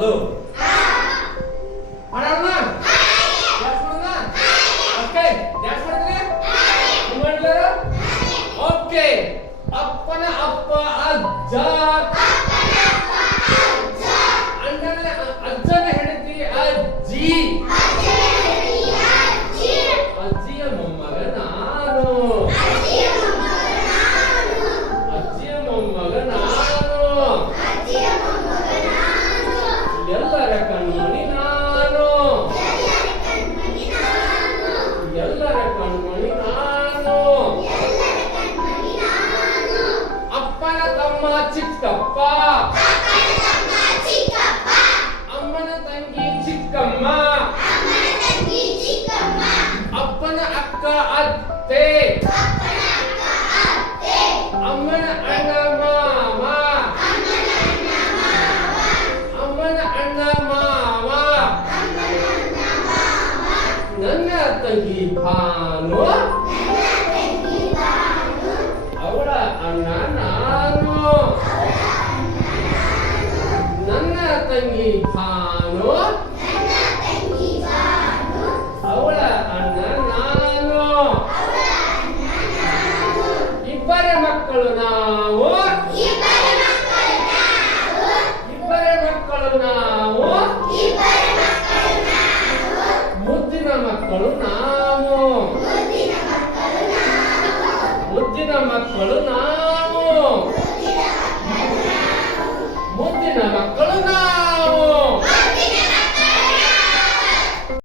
나도 ಎಲ್ಲರ ಕಣ್ಮಣಿ ನಾನು. ಅಪ್ಪನ ತಮ್ಮ ಚಿಕ್ಕಪ್ಪ. ಅಮ್ಮನ ತಂಗಿ ಚಿಕ್ಕಮ್ಮ. ಅಪ್ಪನ ಅಕ್ಕ ಅತ್ತೆ. ನನ್ನ ತಂಗಿ ಭಾನು ಅವಳ ಅಣ್ಣ ನಾನು ನನ್ನ ತಂಗಿ ಭಾನು ಅವಳ ಅಣ್ಣ ನಾನು ಇಬ್ಬರ ಮಕ್ಕಳು ನಾವು ಮಕ್ಕಳು ನಾವು. ಮುದ್ದಿನ ಮಕ್ಕಳು ನಾವು.